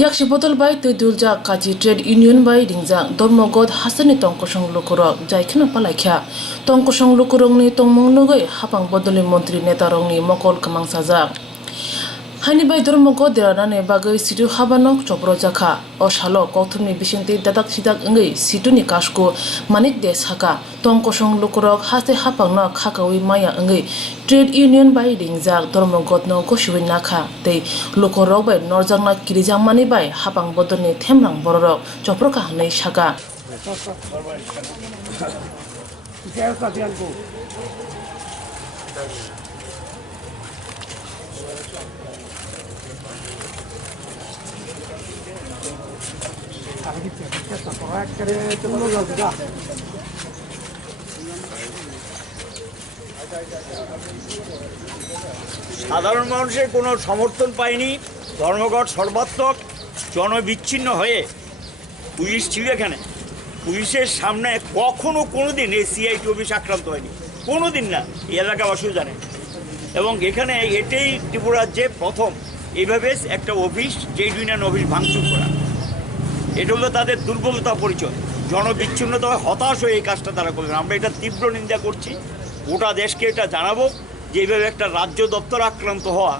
Yakshi botol bai te dulja kaji trade union bai ringjang dormogod hasani tongkosong lukurok jaikena palaikha tongkosong lukurok ni tongmong nogoi hapang bodoli mantri netarong ni mokol kamang sajak Hani bai dormogod derane bagai situ habanok chopro jakha o shalo kokthumni bisingti dadak sidak ngai situni kasko manik de saka tongkosong lukurok hase hapangna khakawi maya ngai trade union bai ringjak dormogod no goshuin nakha tei lukurok bai norjangna kirijang mani bai hapang bodoni themrang bororok chopro ka hanai saka সাধারণ মানুষের কোনো সমর্থন পায়নি ধর্মঘট সর্বাত্মক জনবিচ্ছিন্ন হয়ে police ছিল এখানে পুলিশের সামনে কখনো কোনোদিন এই সিআইটি অফিস আক্রান্ত হয়নি কোনোদিন না এই এলাকাবাসীও জানে এবং এখানে এটাই ত্রিপুরার যে প্রথম এইভাবে একটা অফিস ট্রেড ইউনিয়ন অফিস ভাঙচুর করা এটা হলো তাদের দুর্বলতা পরিচয় জনবিচ্ছিন্নতা হতাশ হয়ে এই কাজটা তারা করলেন আমরা এটা তীব্র নিন্দা করছি গোটা দেশকে এটা জানাবো যে এইভাবে একটা রাজ্য দপ্তর আক্রান্ত হওয়া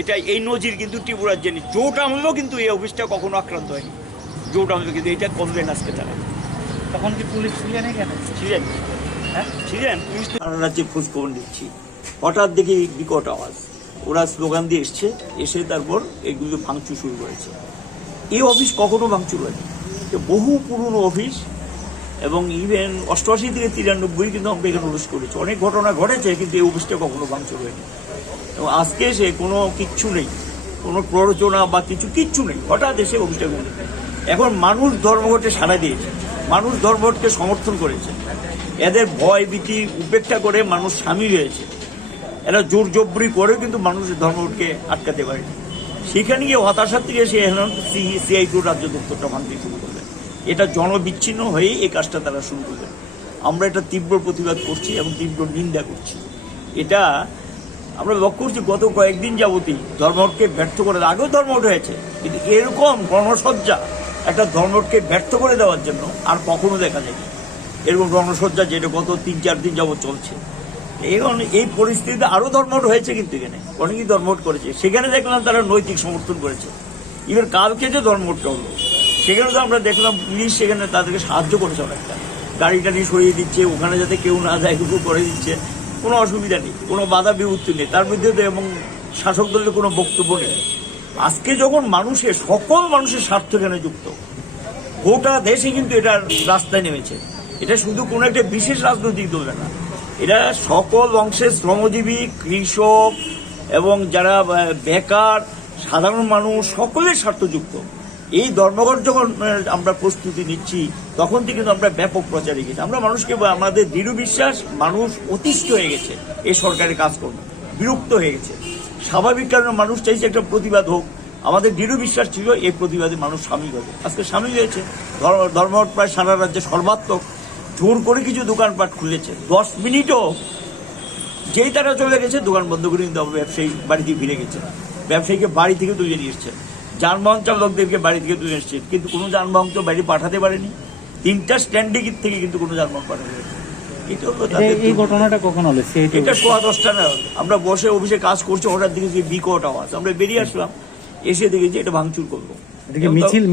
এটা এই নজির কিন্তু ত্রিপুরার জেনে জোট আমলেও কিন্তু এই অফিসটা কখনো আক্রান্ত হয়নি জোট আমলে কিন্তু এটা করলেন আজকে তারা তখন কি পুলিশ ছিলেন এখানে ছিলেন হ্যাঁ ছিলেন পুলিশ সারা রাজ্যে খোঁজখবর নিচ্ছি হঠাৎ দেখি বিকট আওয়াজ ওরা স্লোগান দিয়ে এসছে এসে তারপর এগুলো ভাঙচুর শুরু করেছে এই অফিস কখনো ভাঙচুর হয়নি বহু পুরনো অফিস এবং ইভেন 88 থেকে 93 কিন্তু আমরা এখানে প্রবেশ করেছি অনেক ঘটনা ঘটেছে কিন্তু এই অফিসটা কখনো ভাঙচুর হয়নি এবং আজকে এসে কোনো কিচ্ছু নেই কোনো প্ররোচনা বা কিচ্ছু নেই হঠাৎ এসে অফিসটা ঘটে এখন মানুষ ধর্মঘটে সাড়া দিয়েছে মানুষ ধর্মঘটকে সমর্থন করেছে এদের ভয় ভীতি উপেক্ষা করে মানুষ সামিল হয়েছে এরা জোর জবরি করে কিন্তু মানুষের ধর্মঘটকে আটকাতে পারেনি সেখানে গিয়ে হতাশার থেকে এসে এখন সিআইটিউ রাজ্য দপ্তরটা ভাঙতে শুরু করলেন এটা জনবিচ্ছিন্ন হয়ে এই কাজটা তারা শুরু করলেন আমরা এটা তীব্র প্রতিবাদ করছি এবং তীব্র নিন্দা করছি এটা আমরা লক্ষ্য করছি গত কয়েকদিন যাবতই ধর্মঘটকে ব্যর্থ করে আগেও ধর্মঘট হয়েছে কিন্তু এরকম গণসজ্জা একটা ধর্মঘটকে ব্যর্থ করে দেওয়ার জন্য আর কখনো দেখা যায়নি এরকম গণসজ্জা যেটা গত 3-4 দিন যাবত চলছে এখন এই পরিস্থিতিতে আরো ধর্মঘট হয়েছে কিন্তু এখানে অনেকেই ধর্মঘট করেছে সেখানে দেখলাম তারা নৈতিক সমর্থন করেছে ইভেন কালকে যে ধর্মঘটটা হলো সেখানে তো আমরা দেখলাম পুলিশ সেখানে তাদেরকে সাহায্য করেছে অনেকটা গাড়ি টাড়ি সরিয়ে দিচ্ছে ওখানে যাতে কেউ না যায় কিছু করে দিচ্ছে কোনো অসুবিধা নেই কোনো বাধা বিপত্তি নেই তার মধ্যে এবং শাসক দলের কোনো বক্তব্য নেই আজকে যখন সকল মানুষের স্বার্থ এখানে যুক্ত গোটা দেশে কিন্তু এটা রাস্তায় নেমেছে এটা শুধু কোনো একটা বিশেষ রাজনৈতিক দল না এটা সকল অংশের শ্রমজীবী কৃষক এবং যারা বেকার সাধারণ মানুষ সকলের স্বার্থযুক্ত এই ধর্মঘট যখন আমরা প্রস্তুতি নিচ্ছি তখন থেকে কিন্তু আমরা ব্যাপক প্রচারে গেছি আমরা মানুষকে আমাদের দৃঢ় বিশ্বাস মানুষ অতিষ্ঠ হয়ে গেছে এই সরকারের কাজকর্ম বিরক্ত হয়ে গেছে স্বাভাবিক কারণে মানুষ চাইছে একটা প্রতিবাদ হোক আমাদের দৃঢ় বিশ্বাস ছিল এই প্রতিবাদে মানুষ সামিল হবে আজকে সামিল হয়েছে ধর্মঘট প্রায় সারা রাজ্যে সর্বাত্মক জোর করে কিছু দোকানপাট খুলেছে 10 মিনিটও যেই তারা চলে গেছে দোকান বন্ধ করে কিন্তু ব্যবসায়ী বাড়িতে ফিরে গেছে ব্যবসায়ীকে বাড়ি থেকে তুলে নিয়ে এসছে যানবাহন চালকদেরকে বাড়ি থেকে তুলে এসছে কিন্তু কোনো যানবাহন তো বাড়ি পাঠাতে পারেনি 3টা স্ট্যান্ডে থেকে কিন্তু কোনো যানবাহন পাঠাতে পারেনি এটা হলো এই ঘটনাটা কখন হলো এটা 10:15 না আমরা বসে অফিসে কাজ করছি হঠাৎ দিকে যে বিকট আওয়াজ আমরা বেরিয়ে আসলাম এসে দেখেছি এটা ভাঙচুর করবো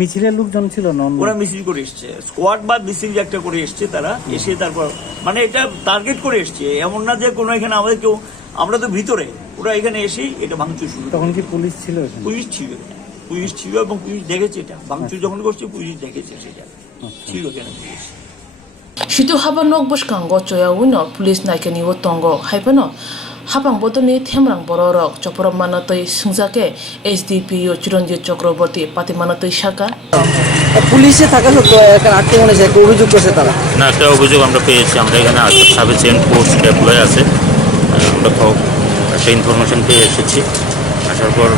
মিছিলের লোকজন ছিল না ওরা মিছিল করে এসছে স্কোয়াড বা মিছিল একটা করে এসছে তারা এসে তারপর মানে এটা টার্গেট করে এসছে এমন না যে কোনো এখানে আমাদের কেউ আমরা তো ভিতরে ওরা এখানে এসেই এটা ভাঙচুর শুরু তখন কি পুলিশ ছিল পুলিশ ছিল এবং পুলিশ দেখেছে এটা ভাঙচুর যখন করছে পুলিশ দেখেছে সেটা ছিল কেন police Situ haban nok buskang go choya wino police naikani wo tongo haibano habang bodoni themrang bororok choprom manatoi sungjake HDPO Chiranjit Chakraborty pati manatoi shaka পুলিশে থাকা সত্ত্বেও এখানে আটকে মনে হয় অভিযোগ করছে তারা না একটা অভিযোগ আমরা পেয়েছি আমরা এখানে সাবে চেন পোস্ট ডেপ্লয় আছে আমরা একটা ইনফরমেশন পেয়ে এসেছি আসার পর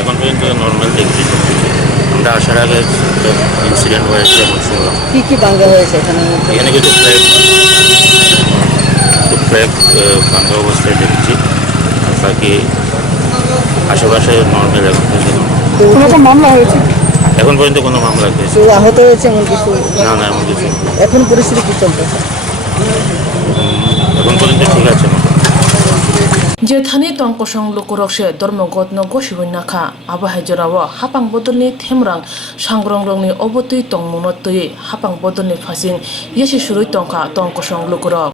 এখন পর্যন্ত নর্মাল দেখছি আমরা আসার আগে ইনসিডেন্ট হয়েছে এবং শুনলাম কি দাঙ্গা হয়েছে এখানে কিছু ফ্ল্যাগ ভাঙ্গা অবস্থায় দেখছি আর বাকি আশেপাশে নর্মাল এখন মামলা হয়েছে এখন পর্যন্ত কোনো মামলা হয়েছে কেউ আহত হয়েছে এমন কিছু? না এমন কিছু এখন পরিস্থিতি কি চলতেছে? এখন পর্যন্ত ঠিক আছে যে থানি তংকসং লুকুরকসে ধর্মগত নগো শিবন্যাখা আবাহাই জরাও হাপাং বদলনি থেমরাং সাংগ্রংরংনি অবতই তংমুনতয়ে হাপাং বদলনি ফাসিং ইয়েসি সুরুই তংখা তংকসং লুকুরক